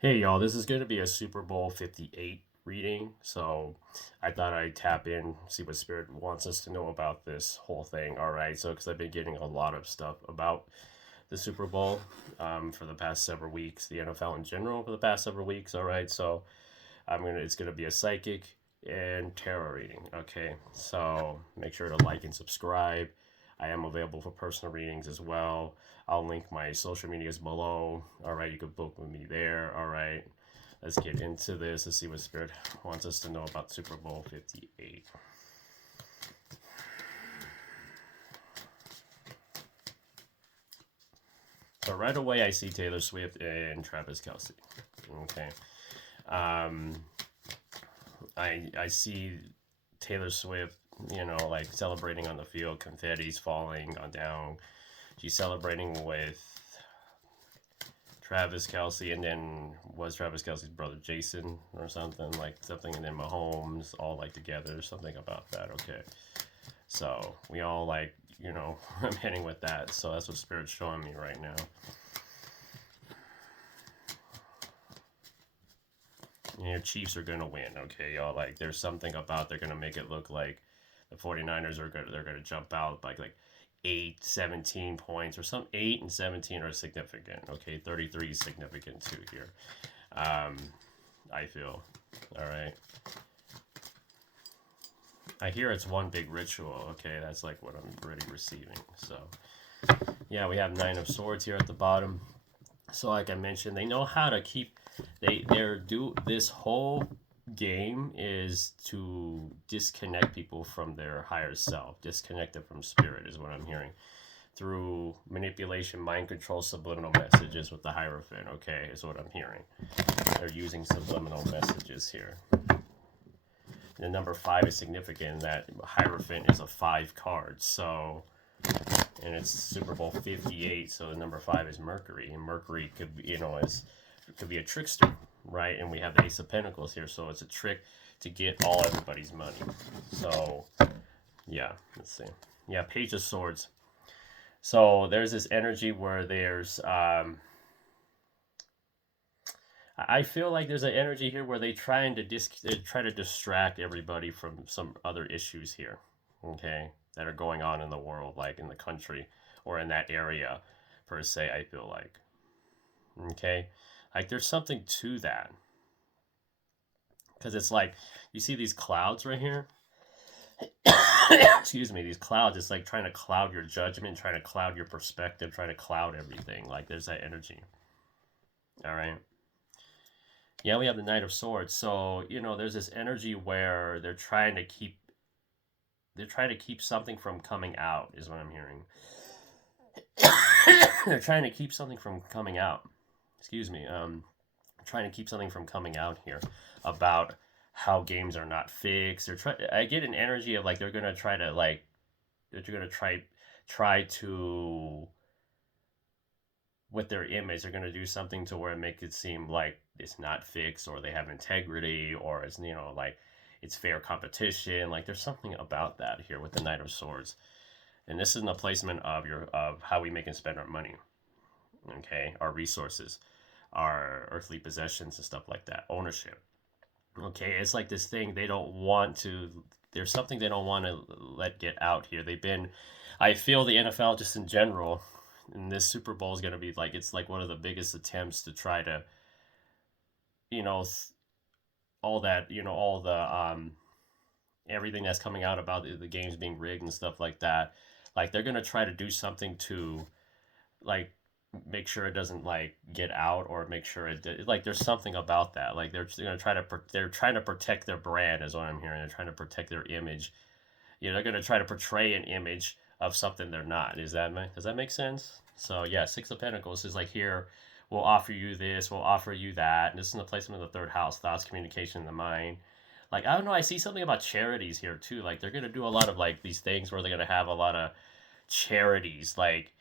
Hey y'all, this is going to be a Super Bowl 58 reading. So I thought I'd tap in, see what Spirit wants us to know about this whole thing. All right. So, because I've been getting a lot of stuff about the Super Bowl for the past several weeks, the NFL in general for the past several weeks. All right. So it's going to be a psychic and tarot reading. Okay. So make sure to like and subscribe. I am available for personal readings as well. I'll link my social medias below. All right, you can book with me there. All right, let's get into this. Let's see what Spirit wants us to know about Super Bowl 58. So right away, I see Taylor Swift and Travis Kelsey. Okay, um, I see Taylor Swift, like celebrating on the field, confetti's falling on down. She's celebrating with Travis Kelsey, and then was Travis Kelsey's brother Jason or something, and then Mahomes all like together, something about that. Okay, so we all I'm heading with that. So that's what Spirit's showing me right now. Your Chiefs are gonna win. Okay, y'all. Like there's something about they're gonna make it look like the 49ers are gonna they're gonna jump out like 8, 17 points or some 8 and 17 are significant. Okay, 33 is significant too here. Um, I feel. All right. I hear it's one big ritual. Okay, that's like what I'm already receiving. So, yeah, we have Nine of Swords here at the bottom. So, like I mentioned, they know how to keep. They're do this whole game is to disconnect people from their higher self, disconnect them from spirit, is what I'm hearing through manipulation, mind control, subliminal messages with the Hierophant. Okay, is what I'm hearing. They're using subliminal messages here. The number 5 is significant. That Hierophant is a 5 card. So, and it's Super Bowl 58. So the number 5 is Mercury, and Mercury could be, could be a trickster, right? And we have the Ace of Pentacles here, so it's a trick to get everybody's money. So, yeah, let's see. Yeah, Page of Swords. So there's this energy where there's I feel like there's an energy here where they try to distract everybody from some other issues here, okay, that are going on in the world, like in the country or in that area, per se. I feel like, okay, like there's something to that because it's like you see these clouds right here. Excuse me, these clouds. It's like trying to cloud your judgment, trying to cloud your perspective, trying to cloud everything. Like there's that energy. All right. Yeah, we have the Knight of Swords. So, there's this energy where they're trying to keep something from coming out, is what I'm hearing. They're trying to keep something from coming out. Excuse me. Trying to keep something from coming out here about how games are not fixed. I get an energy of like they're gonna try to they're gonna try to with their image, they're gonna do something to where it make it seem like it's not fixed or they have integrity or it's like it's fair competition. Like there's something about that here with the Knight of Swords. And this is the placement of how we make and spend our money. Okay, our resources, our earthly possessions and stuff like that. Ownership. Okay, it's like this thing they don't want to. There's something they don't want to let get out here. I feel the NFL just in general, and this Super Bowl is going to be like it's like one of the biggest attempts to try to, you know, all that, all the everything that's coming out about the games being rigged and stuff like that. Like they're gonna try to do something to like make sure it doesn't like get out or make sure like there's something about that. Like they're gonna they're trying to protect their brand is what I'm hearing. They're trying to protect their image. They're gonna try to portray an image of something they're not. Does that make sense? So yeah, Six of Pentacles is like here. We'll offer you this. We'll offer you that. And this is in the placement of the third house, thoughts, communication, the mind. Like I don't know. I see something about charities here too. Like they're gonna do a lot of like these things where they're gonna have a lot of charities. Like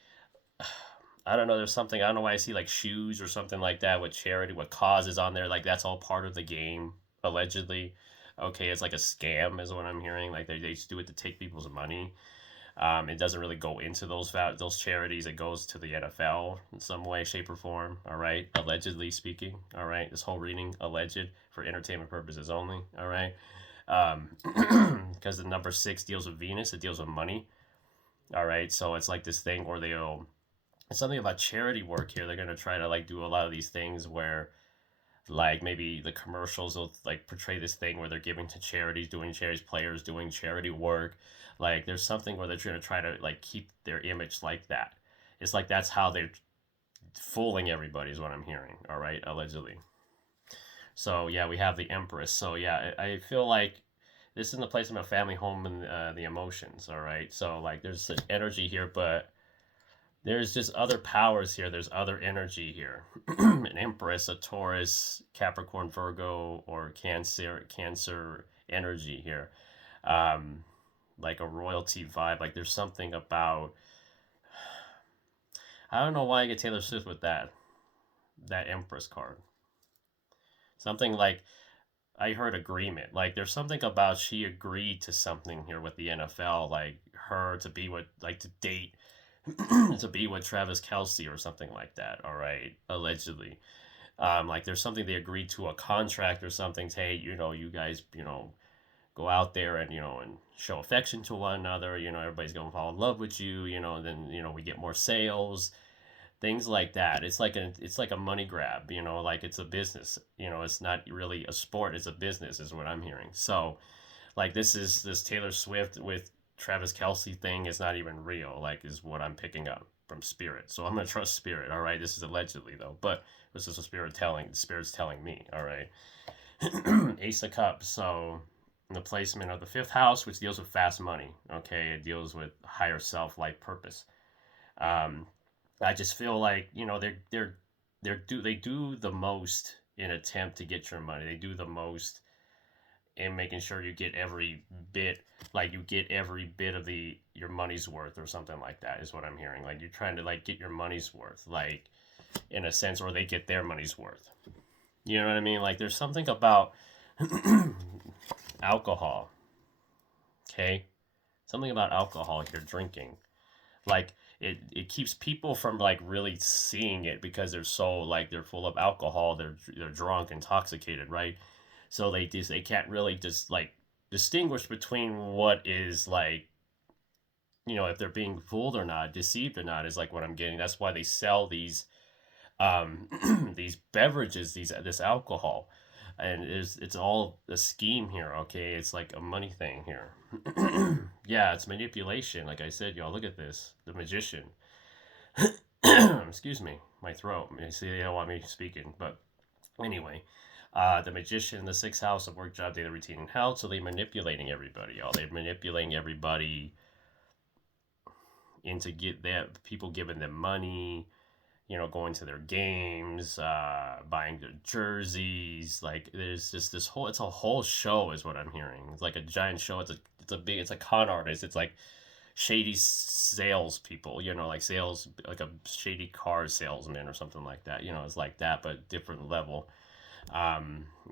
I don't know. There's something. I don't know why I see like shoes or something like that with charity, with causes on there. Like that's all part of the game, allegedly. Okay, it's like a scam, is what I'm hearing. Like they just do it to take people's money. It doesn't really go into those charities. It goes to the NFL in some way, shape, or form. All right, allegedly speaking. All right, this whole reading alleged for entertainment purposes only. All right, because the number 6 deals with Venus. It deals with money. All right, so it's like this thing where they'll. It's something about charity work here. They're gonna try to like do a lot of these things where like maybe the commercials will like portray this thing where they're giving to charities, doing charities, players doing charity work. Like there's something where they're trying to like keep their image like that. It's like that's how they're fooling everybody is what I'm hearing. All right, allegedly. So yeah, we have the Empress. So yeah, I feel like this is the place of a family home and the emotions. All right, so like there's such energy here, but there's just other powers here. There's other energy here. An Empress, a Taurus, Capricorn, Virgo, or Cancer energy here. Um, like a royalty vibe. Like there's something about. I don't know why I get Taylor Swift with that Empress card. Something like I heard agreement. Like there's something about she agreed to something here with the NFL. Like her to be with like to date to be with Travis Kelsey or something like that. All right, allegedly. Like there's something they agreed to a contract or something. Hey, you guys, go out there and and show affection to one another. Everybody's gonna fall in love with you. And then we get more sales, things like that. It's like a money grab. Like it's a business. It's not really a sport. It's a business, is what I'm hearing. So like this Taylor Swift with Travis Kelsey thing is not even real, like is what I'm picking up from Spirit. So I'm gonna trust Spirit. All right, this is allegedly though, but this is a Spirit's telling me. All right, Ace of Cups. So the placement of the 5th house, which deals with fast money. Okay, it deals with higher self, life purpose. Um, I just feel like they do the most in attempt to get your money. They do the most and making sure you get every bit, like you get every bit of the your money's worth or something like that, is what I'm hearing. Like you're trying to like get your money's worth, like in a sense, or they get their money's worth. You know what I mean? Like there's something about alcohol. Okay, something about alcohol here, drinking. Like it keeps people from like really seeing it because they're so like they're full of alcohol. They're drunk, intoxicated, right? So they can't really just like distinguish between what is like if they're being fooled or not, deceived or not, is like what I'm getting. That's why they sell these these beverages, this alcohol, and it's all a scheme here. Okay, it's like a money thing here. Yeah, it's manipulation. Like I said, y'all, look at this. The Magician. Excuse me, my throat. You see, they don't want me speaking, but anyway, the Magician, the 6th house of work, job, daily routine, and health. So they're manipulating everybody, y'all. They're manipulating everybody into get that people giving them money, going to their games, buying their jerseys. Like there's just this whole, it's a whole show, is what I'm hearing. It's like a giant show. It's a con artist. It's like shady salespeople, like sales, like a shady car salesman or something like that. It's like that, but different level.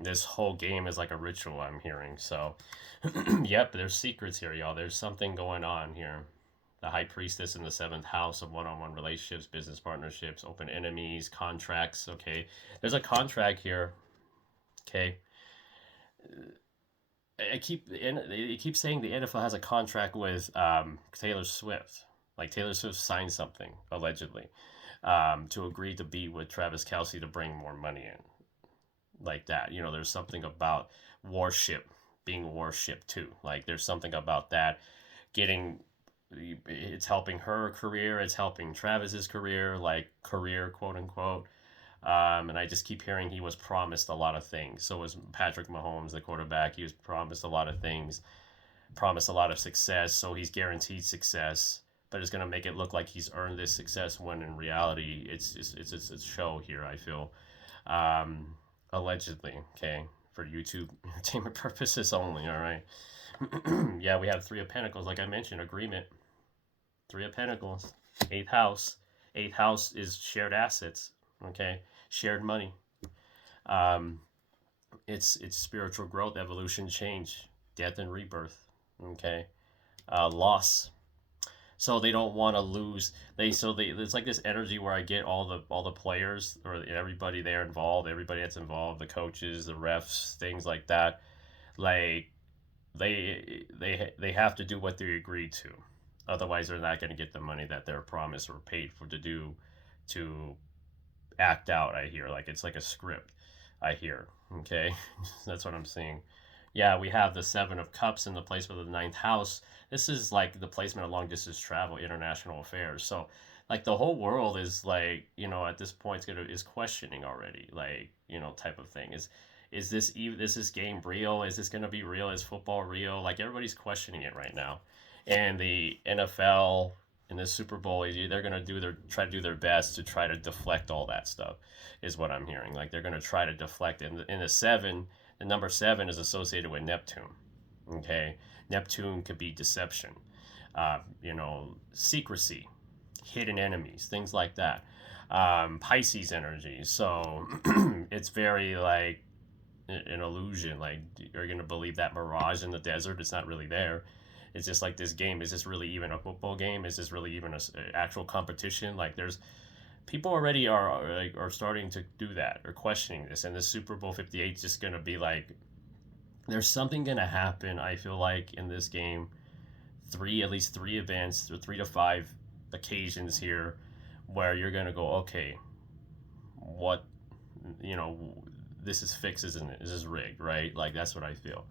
This whole game is like a ritual, I'm hearing. So, yep, there's secrets here, y'all. There's something going on here. The High Priestess in the 7th house of one-on-one relationships, business partnerships, open enemies, contracts. Okay, there's a contract here. Okay, it keeps saying the NFL has a contract with Taylor Swift. Like Taylor Swift signed something allegedly to agree to be with Travis Kelsey to bring more money in, like that. There's something about worship, being worshipped too. Like there's something about that getting. It's helping her career. It's helping Travis's career, like career, quote unquote. And I just keep hearing he was promised a lot of things. So was Patrick Mahomes, the quarterback. He was promised a lot of things, promised a lot of success. So he's guaranteed success, but it's gonna make it look like he's earned this success when in reality it's a show here. I feel, allegedly, okay, for YouTube entertainment purposes only. All right. Yeah, we have 3 of Pentacles, like I mentioned, agreement. 3 of Pentacles, 8th house. 8th house is shared assets. Okay, shared money. Um, it's spiritual growth, evolution, change, death and rebirth. Okay, loss. So they don't want to lose. They it's like this energy where I get all the players or everybody there involved, everybody that's involved, the coaches, the refs, things like that. Like they have to do what they agreed to. Otherwise, they're not going to get the money that they're promised or paid for to do to act out. I hear like it's like a script. I hear. Okay, that's what I'm seeing. Yeah, we have the Seven of Cups in the placement of the ninth house. This is like the placement of long distance travel, international affairs. So, like the whole world is like at this point is questioning already, like type of thing. Is this even is this game real? Is this gonna be real? Is football real? Like everybody's questioning it right now, and the NFL in the Super Bowl, they're gonna try to do their best to try to deflect all that stuff, is what I'm hearing. Like they're gonna try to deflect it. In the seven, the number seven is associated with Neptune. Okay, Neptune could be deception, secrecy, hidden enemies, things like that. Pisces energy. So it's very like an illusion. Like you're gonna believe that mirage in the desert. It's not really there. It's just like this game. Is this really even a football game? Is this really even a actual competition? Like there's people already are starting to do that or questioning this, and the Super Bowl 58 is just gonna be like there's something gonna happen. I feel like in this game, at least three events or 3 to 5 occasions here where you're gonna go, okay, what you know this is fixed, isn't it? This is rigged, right? Like that's what I feel.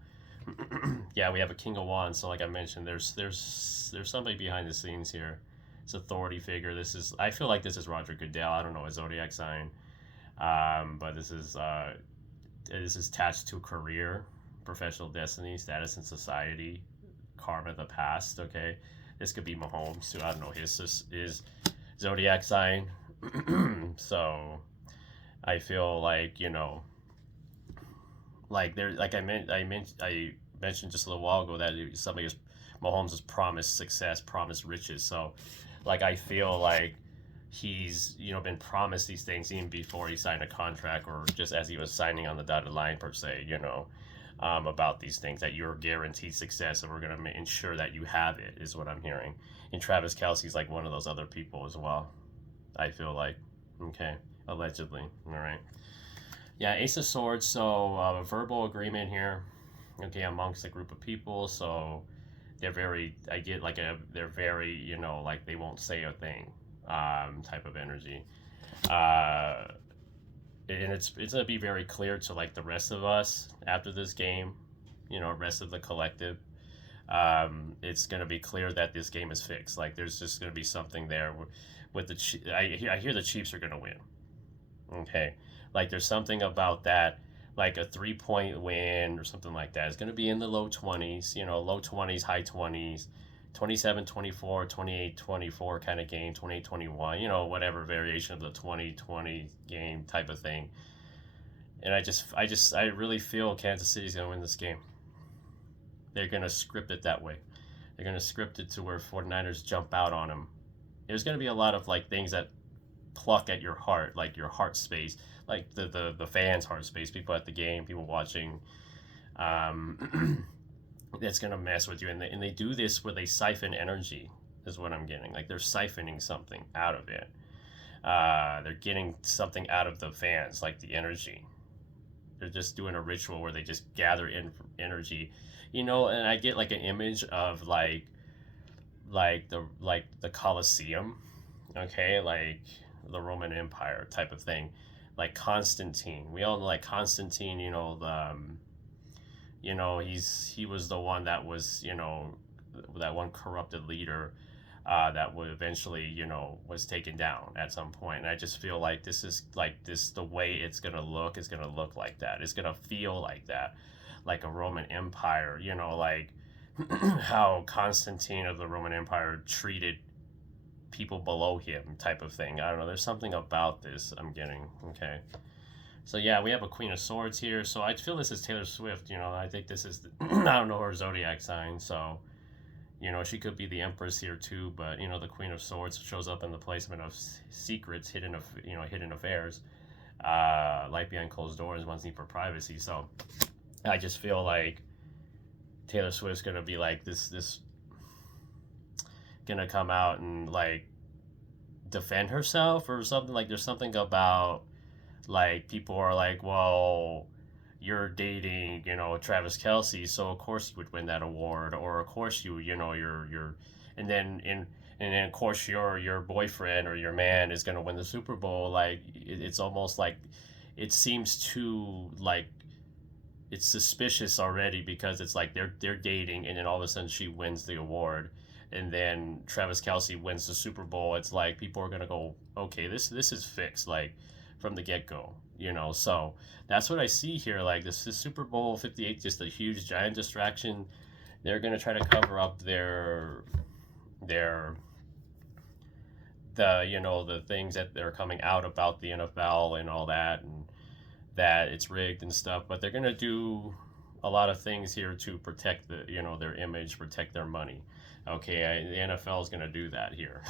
Yeah, we have a King of Wands. So like I mentioned, there's somebody behind the scenes here. It's authority figure. I feel like this is Roger Goodell. I don't know his zodiac sign, but this is attached to career, professional destiny, status in society, karma of the past. Okay, this could be Mahomes too. I don't know his zodiac sign. So I feel like like there, like I mentioned just a little while ago that somebody was Mahomes has promised success, promised riches. So, like I feel like he's been promised these things even before he signed a contract or just as he was signing on the dotted line per se. About these things that you're guaranteed success and we're going to ensure that you have it is what I'm hearing. And Travis Kelsey's like one of those other people as well. I feel like, okay, allegedly. All right. Yeah, Ace of Swords. So a verbal agreement here, okay, amongst a group of people. So they're very, I get like they're very, like they won't say a thing, type of energy. Uh, and it's gonna be very clear to like the rest of us after this game, rest of the collective. It's gonna be clear that this game is fixed. Like there's just gonna be something there with I hear the Chiefs are gonna win. Okay, like there's something about that, like a 3 point win or something like that. It's going to be in the low 20s, low 20s, high 20s, 27, 24, 28, 24 kind of game, 28, 21, whatever variation of the 2020 game type of thing. And I really feel Kansas City's going to win this game. They're going to script it that way. They're going to script it to where 49ers jump out on them. There's going to be a lot of like things that pluck at your heart, like your heart space, like the fans' heart space, people at the game, people watching. That's gonna mess with you, and they do this where they siphon energy, is what I'm getting. Like they're siphoning something out of it. They're getting something out of the fans, like the energy. They're just doing a ritual where they just gather in energy, And I get like an image of like the Colosseum, okay, like the Roman Empire type of thing, like Constantine. We all know like Constantine. He was the one that was that one corrupted leader that would eventually was taken down at some point. And I just feel like this is like this the way it's gonna look is gonna look like that. It's gonna feel like that, like a Roman Empire. Like how Constantine of the Roman Empire treated people below him type of thing. I don't know. There's something about this I'm getting. Okay. So yeah, we have a Queen of Swords here. So I feel this is Taylor Swift. I think this is I don't know her zodiac sign. So she could be the Empress here too. But the Queen of Swords shows up in the placement of secrets, hidden affairs, light behind closed doors, one's need for privacy. So I just feel like Taylor Swift's gonna be like this gonna come out and like defend herself or something. Like there's something about like people are like, well, you're dating, Travis Kelsey, so of course you would win that award, or of course you're, and then of course your boyfriend or your man is gonna win the Super Bowl. Like it's almost like it seems too like it's suspicious already because it's like they're dating and then all of a sudden she wins the award and then Travis Kelsey wins the Super Bowl. It's like people are gonna go, okay, this is fixed like from the get go, So that's what I see here. Like this is Super Bowl 58, just a huge giant distraction. They're gonna try to cover up their the things that they're coming out about the NFL and all that, and that it's rigged and stuff, but they're going to do a lot of things here to protect their image, protect their money. Okay, the NFL is going to do that here.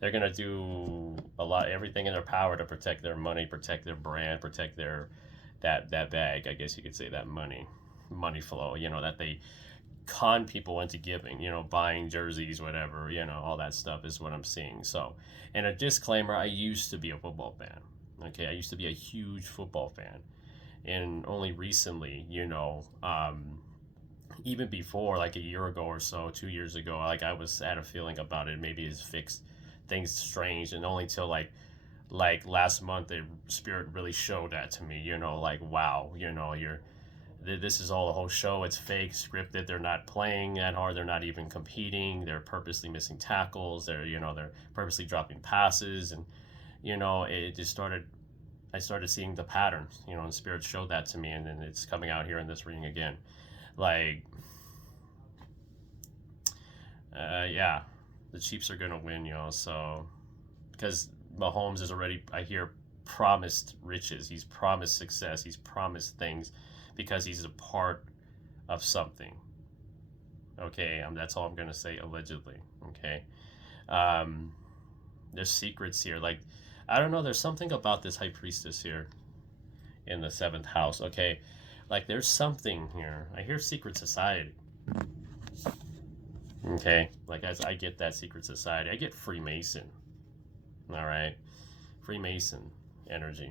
They're going to do everything in their power to protect their money, protect their brand, protect their that bag, I guess you could say, that money flow, that they con people into giving, buying jerseys, whatever, all that stuff is what I'm seeing. So, and a disclaimer, I used to be a football fan. Okay, I used to be a huge football fan, and only recently, even before like a year ago or so, 2 years ago, like I was had a feeling about it. Maybe it's fixed, things strange, and only till like last month, the spirit really showed that to me. Like wow, this is all a whole show. It's fake, scripted. They're not playing that hard. They're not even competing. They're purposely missing tackles. They're purposely dropping passes, and it just started. I started seeing the patterns, and spirit showed that to me, and then it's coming out here in this reading again. Like, yeah, the Chiefs are gonna win, So, because Mahomes is already, I hear, promised riches. He's promised success. He's promised things, because he's a part of something. Okay, that's all I'm gonna say. Allegedly. Okay, there's secrets here. Like, I don't know. There's something about this high priestess here in the seventh house. Okay, like there's something here. I hear secret society. Okay, like as I get that secret society, I get Freemason. All right, Freemason energy.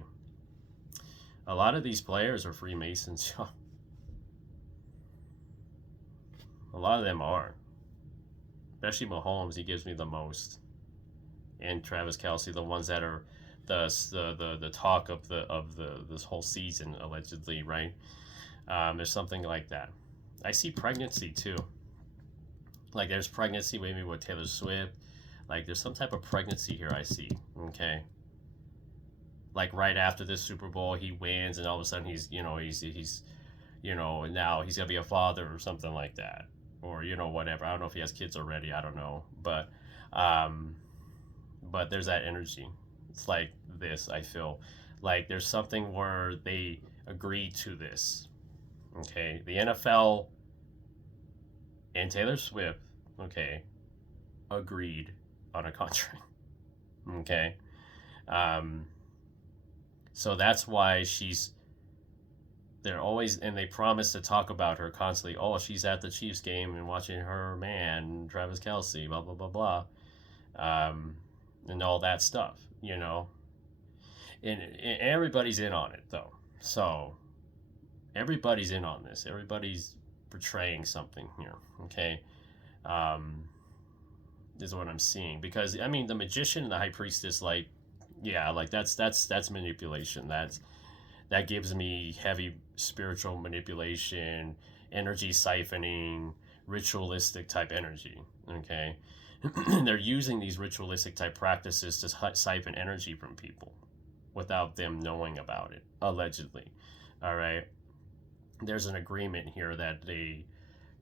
A lot of these players are Freemasons. A lot of them are. Especially Mahomes, he gives me the most. And Travis Kelsey, the ones that are the talk of this whole season, allegedly, right? There's something like that. I see pregnancy too. Like there's pregnancy maybe with Taylor Swift. Like there's some type of pregnancy here I see. Okay. Like right after this Super Bowl, he wins, and all of a sudden he's now he's gonna be a father or something like that, or whatever. I don't know if he has kids already. I don't know, but there's that energy. It's like this. I feel like there's something where they agree to this. Okay, the NFL and Taylor Swift, okay, agreed on a contract. Okay, so that's why they're always, and they promise to talk about her constantly. Oh, she's at the Chiefs game and watching her man, Travis Kelsey, blah, blah, blah, blah. And all that stuff, And everybody's in on it, though. So, everybody's in on this. Everybody's portraying something here, okay? Is what I'm seeing. Because, I mean, the magician and the high priestess, like, yeah, like that's manipulation. That gives me heavy spiritual manipulation, energy siphoning, ritualistic type energy. Okay, they're using these ritualistic type practices to siphon energy from people without them knowing about it, allegedly. All right, there's an agreement here that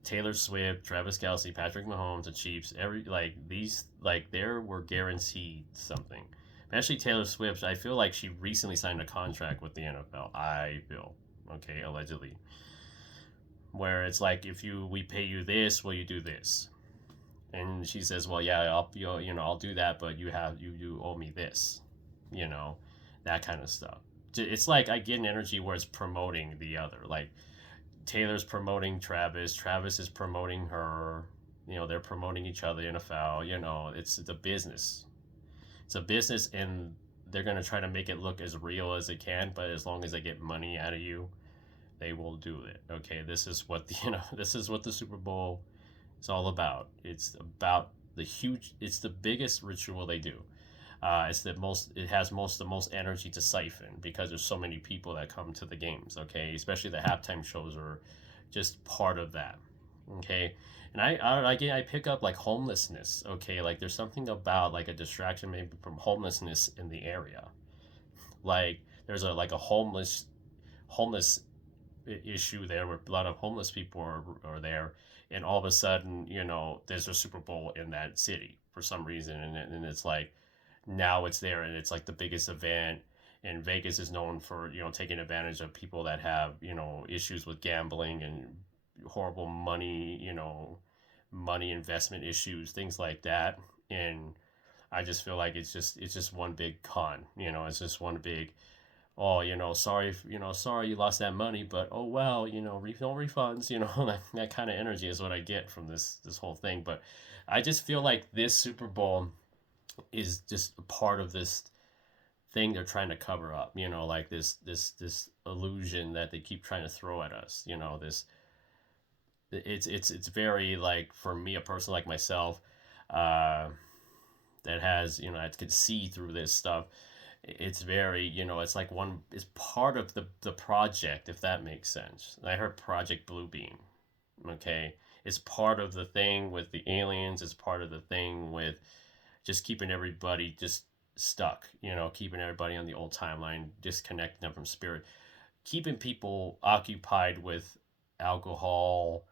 Taylor Swift, Travis Kelsey, Patrick Mahomes, the Chiefs, they were guaranteed something. Especially Taylor Swift, I feel like she recently signed a contract with the NFL. I feel, okay, allegedly, where it's like, if we pay you this, will you do this? And she says, well, yeah, I'll do that, but you owe me this, that kind of stuff. It's like I get an energy where it's promoting the other. Like Taylor's promoting Travis is promoting her. They're promoting each other, NFL. It's the business. It's a business, and they're gonna try to make it look as real as it can. But as long as they get money out of you, they will do it. Okay, this is what this is what the Super Bowl is all about. It's about the huge. It's the biggest ritual they do. It's the most. It has the most energy to siphon because there's so many people that come to the games. Okay, especially the halftime shows are just part of that. Okay, and I pick up like homelessness. Okay, like there's something about like a distraction maybe from homelessness in the area. Like there's a homeless issue there where a lot of homeless people are there, and all of a sudden there's a Super Bowl in that city for some reason, and it's like now it's there, and it's like the biggest event. And Vegas is known for taking advantage of people that have issues with gambling and horrible money investment issues, things like that. And I just feel like it's just one big con. It's just one big, oh, sorry, sorry you lost that money, but oh well, no refunds, that kind of energy is what I get from this whole thing. But I just feel like this Super Bowl is just a part of this thing they're trying to cover up, like this illusion that they keep trying to throw at us, this it's very, like, for me, a person like myself, uh that has, that could see through this stuff. It's very, it's like it's part of the project, if that makes sense. I heard Project Bluebeam. Okay, it's part of the thing with the aliens. It's part of the thing with just keeping everybody just stuck, keeping everybody on the old timeline, disconnecting them from spirit, keeping people occupied with alcohol,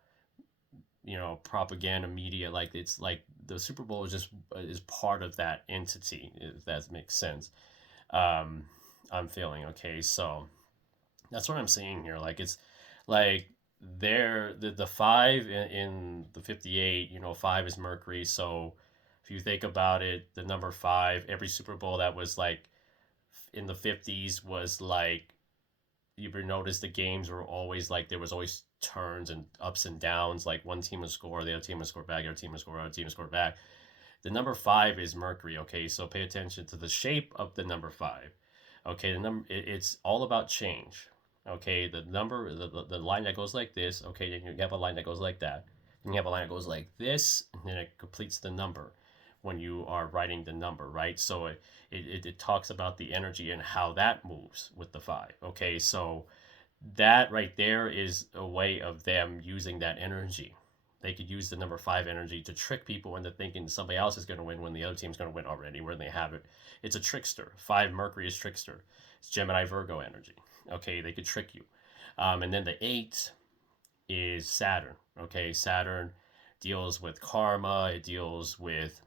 propaganda media. Like, it's like the Super Bowl is part of that entity, if that makes sense. um I'm feeling. Okay, so that's what I'm seeing here. Like, it's like the five in the 58, 5 is Mercury. So if you think about it, the number 5, every Super Bowl that was like in the 50s was like, you ever notice the games were always like, there was always turns and ups and downs. Like, one team would score, the other team would score back, the other team would score, the other team would score back. The number 5 is Mercury. Okay, so pay attention to the shape of the number 5. Okay, it's all about change. Okay, the line that goes like this. Okay, then you have a line that goes like that. Then you have a line that goes like this, and then it completes the number when you are writing the number, right? So it talks about the energy and how that moves with the 5. Okay, so that right there is a way of them using that energy. They could use the number 5 energy to trick people into thinking somebody else is going to win when the other team's going to win already, where they have it. It's a trickster. 5 Mercury is trickster. It's Gemini Virgo energy. Okay, they could trick you. And then the 8 is Saturn. Okay, Saturn deals with karma. It deals with,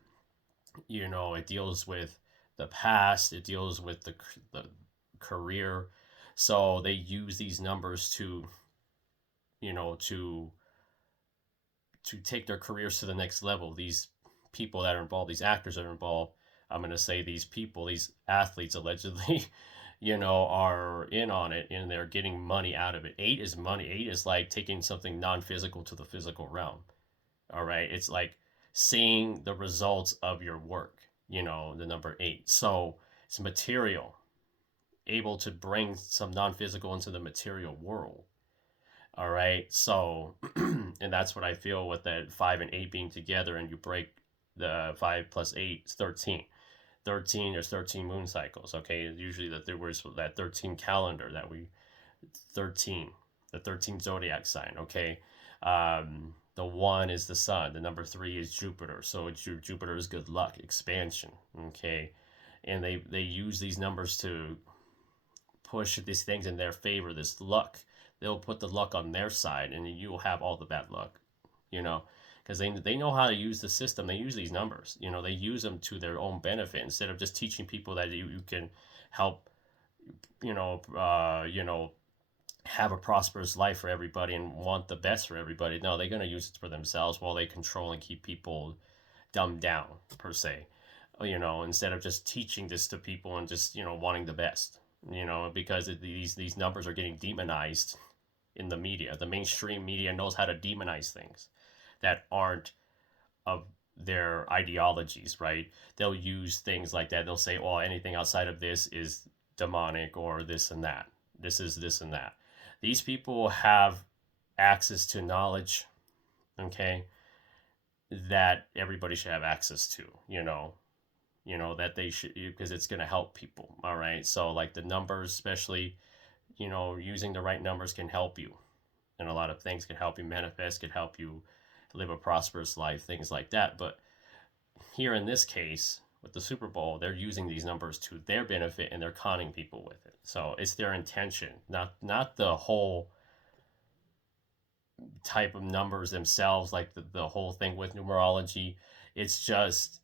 it deals with the past. It deals with the career. So they use these numbers to, you know, to to take their careers to the next level. These people that are involved, these actors that are involved, I'm going to say these people, these athletes allegedly, are in on it, and they're getting money out of it. 8 is money. 8 is like taking something non-physical to the physical realm. All right. It's like seeing the results of your work, the number 8. So it's material, able to bring some non-physical into the material world. All right. So, and that's what I feel with that 5 and 8 being together, and you break the 5 plus 8 is 13. 13, there's 13 moon cycles. Okay. Usually that there was that 13 calendar that 13, the 13 zodiac sign. Okay. The 1 is the sun. The number 3 is Jupiter. So Jupiter is good luck, expansion. Okay. And they use these numbers to push these things in their favor, this luck. They'll put the luck on their side, and you'll have all the bad luck, you know, because they know how to use the system. They use these numbers, they use them to their own benefit, instead of just teaching people that you can help, you know, uh, you know, have a prosperous life for everybody and want the best for everybody. No, they're going to use it for themselves while they control and keep people dumbed down, per se, instead of just teaching this to people and just, wanting the best, because these numbers are getting demonized in the media. The mainstream media knows how to demonize things that aren't of their ideologies, right? They'll use things like that. They'll say, "Oh, anything outside of this is demonic," or this and that. This is this and that. These people have access to knowledge, okay, that everybody should have access to, that they should, because it's going to help people. All right. So, like the numbers, especially, using the right numbers can help you. And a lot of things can help you manifest, can help you live a prosperous life, things like that. But here in this case, with the Super Bowl, they're using these numbers to their benefit and they're conning people with it. So it's their intention, not the whole type of numbers themselves, like the whole thing with numerology. It's just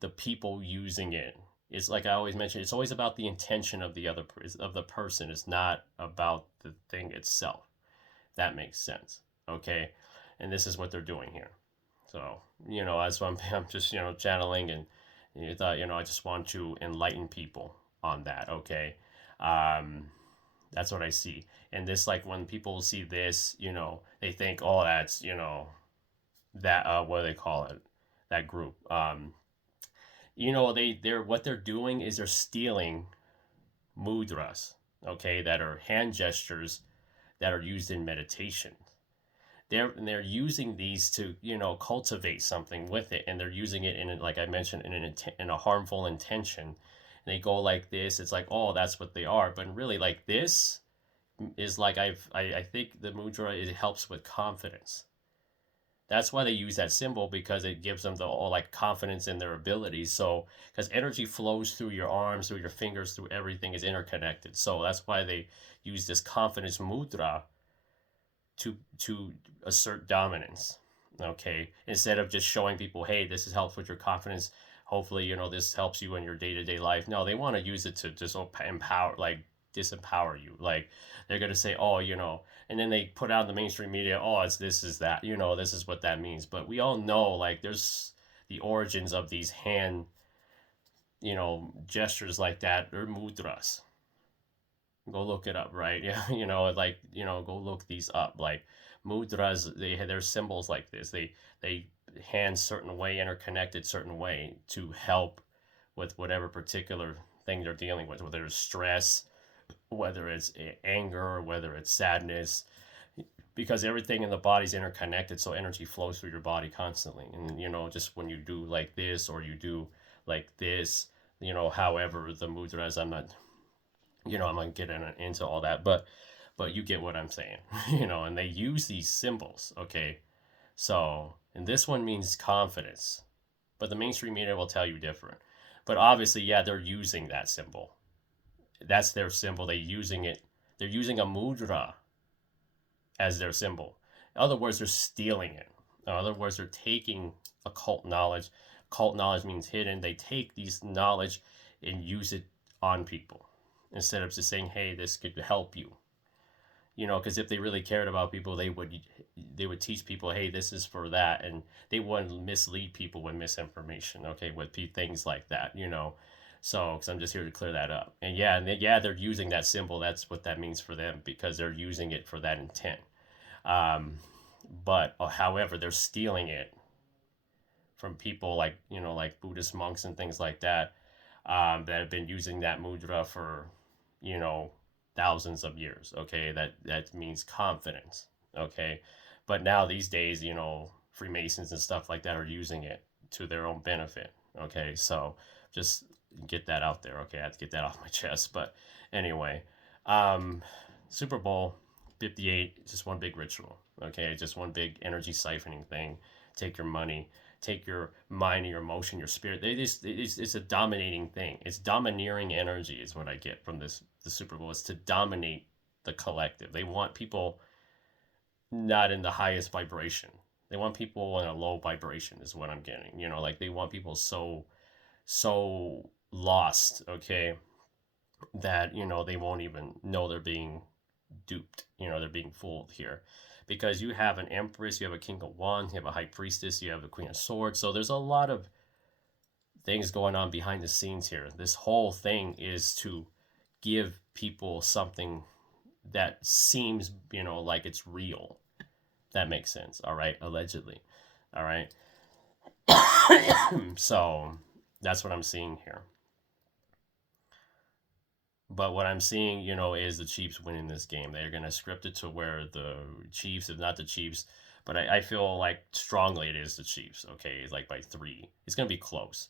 the people using it. It's like I always mention, it's always about the intention of the person. It's not about the thing itself. That makes sense. Okay. And this is what they're doing here. So, as I'm just, channeling, and you thought, I just want to enlighten people on that. Okay. Um, that's what I see. And this, like when people see this, they think, oh, that's, that, what do they call it? That group. They're what they're doing is they're stealing mudras, okay, that are hand gestures that are used in meditation. They're using these to cultivate something with it, and they're using it in, like I mentioned, in a harmful intention. And they go like this. It's like, oh, that's what they are, but really, like, this is like I think the mudra, it helps with confidence. That's why they use that symbol, because it gives them the all, like, confidence in their abilities. So because energy flows through your arms, through your fingers, through everything is interconnected. So that's why they use this confidence mudra to assert dominance. Okay, instead of just showing people, hey, this helps with your confidence. Hopefully, this helps you in your day-to-day life. No, they want to use it to just empower, like disempower you. Like they're gonna say, oh, and then they put out in the mainstream media, oh, it's this is that, this is what that means. But we all know, like, there's the origins of these hand, gestures like that. They're mudras. Go look it up, right? Yeah, like, go look these up. Like mudras, they're symbols like this. They hand certain way, interconnected certain way to help with whatever particular thing they're dealing with, whether it's stress, whether it's anger, whether it's sadness, because everything in the body's interconnected. So energy flows through your body constantly, and just when you do like this or you do like this, however the mudras, I'm not getting into all that, but you get what I'm saying. And they use these symbols, okay? So, and this one means confidence, but the mainstream media will tell you different. But obviously, yeah, they're using that symbol. That's their symbol. They're using a mudra as their symbol. In other words, they're stealing it. In other words, they're taking occult knowledge. Occult knowledge means hidden. They take these knowledge and use it on people, instead of just saying, hey, this could help you. Because if they really cared about people, they would teach people, hey, this is for that, and they wouldn't mislead people with misinformation, okay, with things like that. So, because I'm just here to clear that up. And yeah, they're using that symbol. That's what that means for them, because they're using it for that intent. um, but however, they're stealing it from people like, like Buddhist monks and things like that, that have been using that mudra for, you know, thousands of years. Okay, that means confidence. Okay, but now these days, Freemasons and stuff like that are using it to their own benefit. Okay, so just get that out there. Okay, I have to get that off my chest. But anyway, um, Super Bowl 58, just one big ritual. Okay, just one big energy siphoning thing. Take your money, take your mind, your emotion, your spirit. It's a dominating thing. It's domineering energy is what I get from the Super Bowl. It's to dominate the collective. They want people not in the highest vibration. They want people in a low vibration is what I'm getting. Like they want people so lost, okay, that they won't even know they're being duped. They're being fooled here, because you have an empress, you have a king of wands, you have a high priestess, you have a queen of swords. So there's a lot of things going on behind the scenes here. This whole thing is to give people something that seems, like it's real. That makes sense. All right, allegedly. All right. So that's what I'm seeing here. But what I'm seeing, is the Chiefs winning this game. They're going to script it to where the Chiefs, if not the Chiefs, but I feel like strongly it is the Chiefs. Okay, it's like by 3. It's going to be close.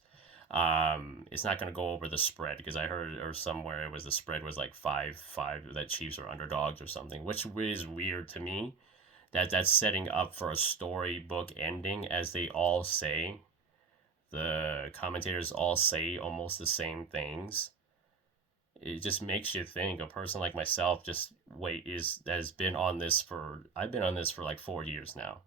It's not going to go over the spread because I heard or somewhere it was the spread was like 5-5 that Chiefs are underdogs or something, which is weird to me. That's setting up for a storybook ending, as they all say. The commentators all say almost the same things. It just makes you think. A person like myself just wait is has been on this for I've been on this for like 4 years now.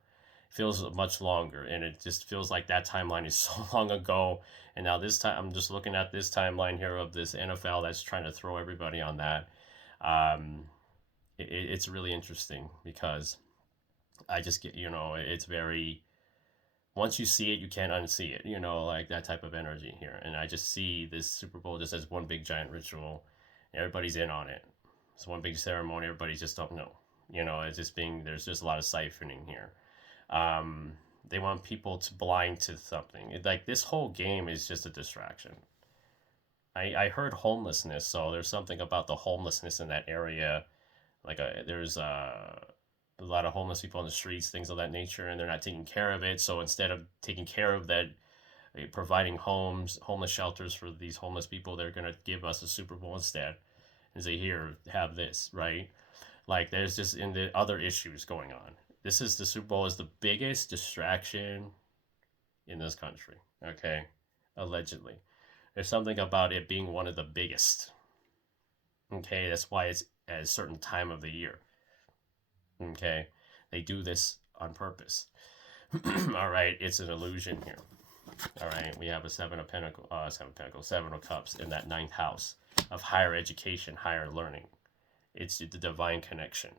It feels much longer, and it just feels like that timeline is so long ago. And now this time I'm just looking at this timeline here of this NFL that's trying to throw everybody on that. um it's really interesting because I just get, it's very, once you see it, you can't unsee it, like that type of energy here. And I just see this Super Bowl just as one big giant ritual. Everybody's in on it. It's one big ceremony. Everybody just don't know. It's just being, there's just a lot of siphoning here. Um, they want people to blind to something. Like this whole game is just a distraction. I heard homelessness, so there's something about the homelessness in that area. Like there's a lot of homeless people on the streets, things of that nature, and they're not taking care of it. So instead of taking care of that, providing homeless shelters for these homeless people, they're gonna give us a Super Bowl instead and say, "Here, have this," right? Like there's just in the other issues going on. This is the Super Bowl is the biggest distraction in this country. Okay, allegedly, there's something about it being one of the biggest. Okay, that's why it's at a certain time of the year. Okay, they do this on purpose. All right, it's an illusion here. All right, we have a seven of cups in that ninth house of higher education, higher learning. It's the divine connection,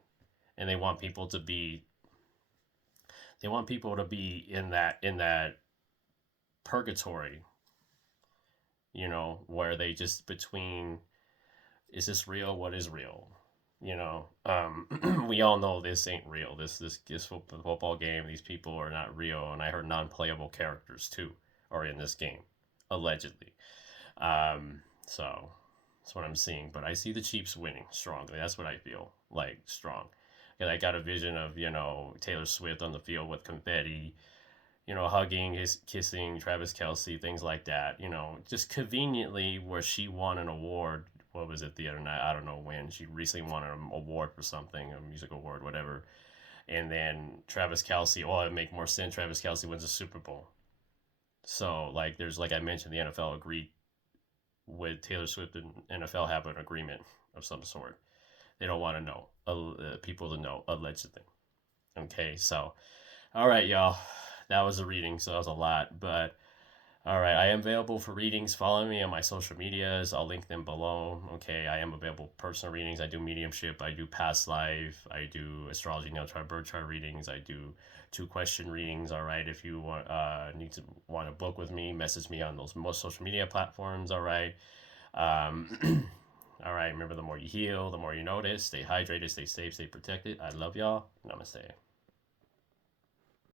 and they want people to be in that purgatory, where they just between, is this real? What is real? We all know this ain't real. This football game, these people are not real, and I heard non-playable characters too are in this game, allegedly. So that's what I'm seeing. But I see the Chiefs winning strongly. That's what I feel like strong. And I got a vision of Taylor Swift on the field with confetti, hugging, kissing Travis Kelsey, things like that. Just conveniently where she won an award. What was it the other night? I don't know when. She recently won an award for something, a music award, whatever. And then Travis Kelsey, oh, it make more sense. Travis Kelsey wins a Super Bowl. So, like, there's, like I mentioned, the NFL agreed with Taylor Swift and NFL have an agreement of some sort. They don't want to know, people to know, allegedly. Okay, so, all right, y'all. That was a reading, so that was a lot. But all right, I am available for readings. Follow me on my social medias. I'll link them below. Okay, I am available for personal readings. I do mediumship. I do past life. I do astrology, natal, birthchart readings. I do 2-question readings. All right, if you want to book with me, message me on those most social media platforms. All right. All right. Remember, the more you heal, the more you notice. Stay hydrated. Stay safe. Stay protected. I love y'all. Namaste.